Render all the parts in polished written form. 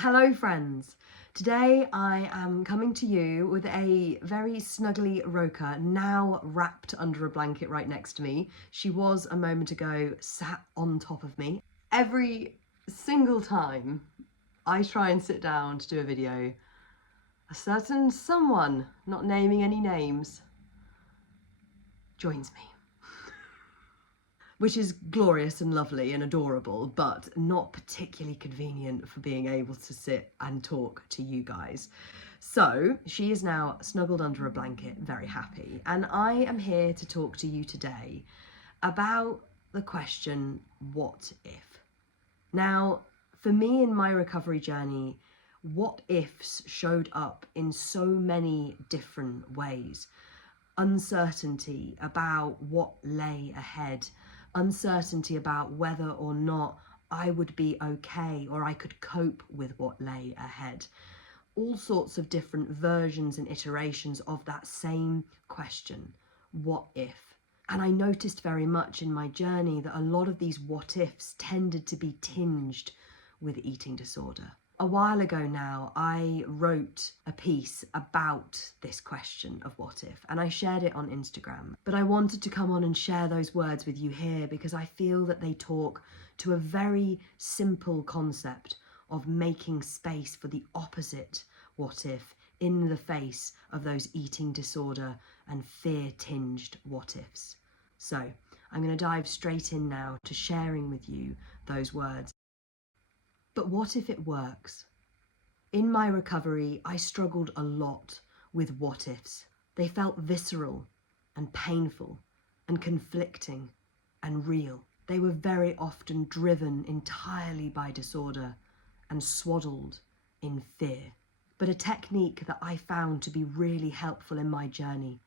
Hello friends! Today I am coming to you with a very snuggly Roka, now wrapped under a blanket right next to me. She was a moment ago sat on top of me. Every single time I try and sit down to do a video, a certain someone, not naming any names, joins me. Which is glorious and lovely and adorable, but not particularly convenient for being able to sit and talk to you guys. So she is now snuggled under a blanket, very happy, and I am here to talk to you today about the question, what if? Now, for me in my recovery journey, what ifs showed up in so many different ways. Uncertainty about what lay ahead, uncertainty about whether or not I would be okay or I could cope with what lay ahead. All sorts of different versions and iterations of that same question, what if? And I noticed very much in my journey that a lot of these what ifs tended to be tinged with eating disorder. A while ago now, I wrote a piece about this question of what if, and I shared it on Instagram. But I wanted to come on and share those words with you here because I feel that they talk to a very simple concept of making space for the opposite what if in the face of those eating disorder and fear-tinged what ifs. So I'm going to dive straight in now to sharing with you those words. But what if it works? In my recovery, I struggled a lot with what ifs. They felt visceral and painful and conflicting and real. They were very often driven entirely by disorder and swaddled in fear. But a technique that I found to be really helpful in my journey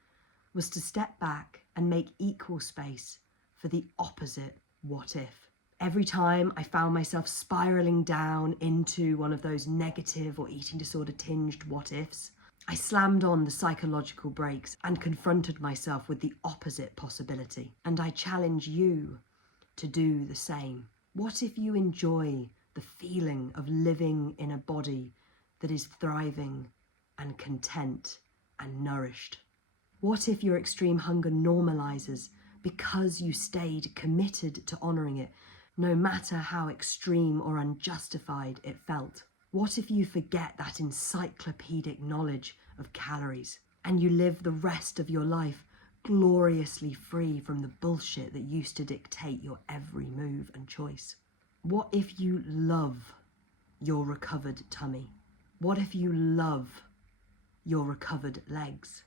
was to step back and make equal space for the opposite what if. Every time I found myself spiraling down into one of those negative or eating disorder tinged what ifs, I slammed on the psychological brakes and confronted myself with the opposite possibility. And I challenge you to do the same. What if you enjoy the feeling of living in a body that is thriving and content and nourished? What if your extreme hunger normalizes because you stayed committed to honoring it, no matter how extreme or unjustified it felt? What if you forget that encyclopedic knowledge of calories and you live the rest of your life gloriously free from the bullshit that used to dictate your every move and choice? What if you love your recovered tummy? What if you love your recovered legs?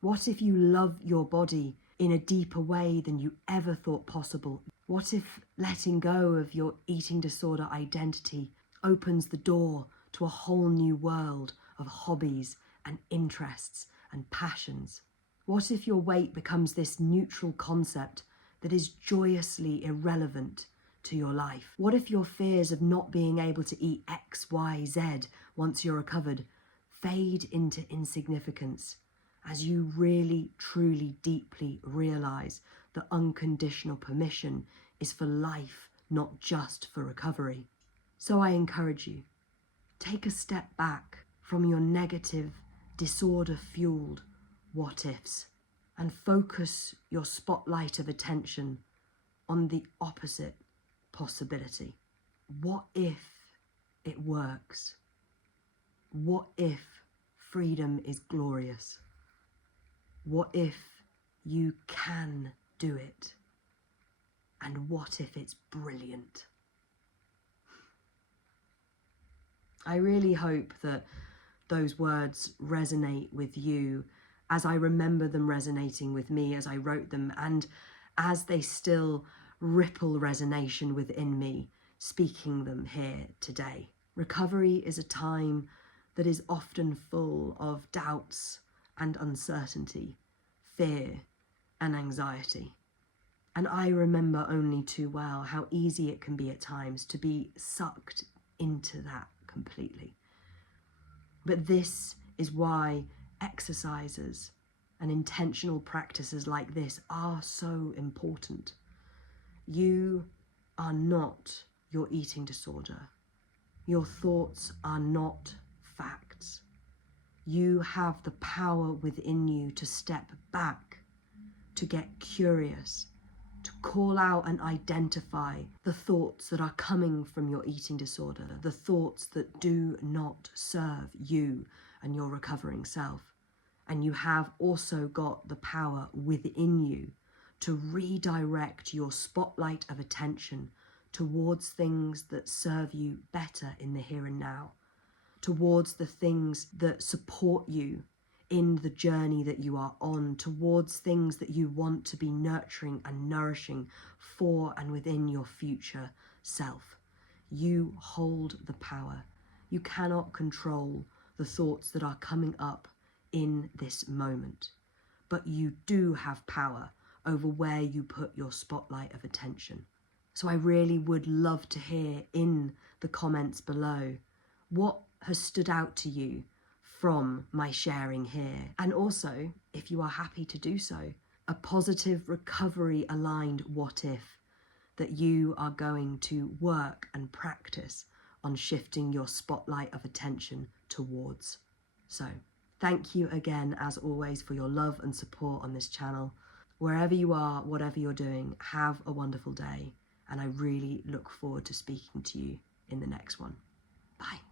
What if you love your body in a deeper way than you ever thought possible? What if letting go of your eating disorder identity opens the door to a whole new world of hobbies and interests and passions? What if your weight becomes this neutral concept that is joyously irrelevant to your life? What if your fears of not being able to eat X, Y, Z once you're recovered fade into insignificance as you really, truly, deeply realize that unconditional permission is for life, not just for recovery? So I encourage you, take a step back from your negative, disorder-fueled what ifs and focus your spotlight of attention on the opposite possibility. What if it works? What if freedom is glorious? What if you can do it? And what if it's brilliant? I really hope that those words resonate with you as I remember them resonating with me as I wrote them, and as they still ripple resonation within me, speaking them here today. Recovery is a time that is often full of doubts and uncertainty, fear and anxiety. And I remember only too well how easy it can be at times to be sucked into that completely. But this is why exercises and intentional practices like this are so important. You are not your eating disorder. Your thoughts are not facts. You have the power within you to step back, to get curious, to call out and identify the thoughts that are coming from your eating disorder, the thoughts that do not serve you and your recovering self. And you have also got the power within you to redirect your spotlight of attention towards things that serve you better in the here and now, towards the things that support you in the journey that you are on, towards things that you want to be nurturing and nourishing for and within your future self. You hold the power. You cannot control the thoughts that are coming up in this moment, but you do have power over where you put your spotlight of attention. So I really would love to hear in the comments below what has stood out to you from my sharing here. And also, if you are happy to do so, a positive recovery aligned what if that you are going to work and practice on shifting your spotlight of attention towards. So thank you again, as always, for your love and support on this channel. Wherever you are, whatever you're doing, have a wonderful day. And I really look forward to speaking to you in the next one. Bye.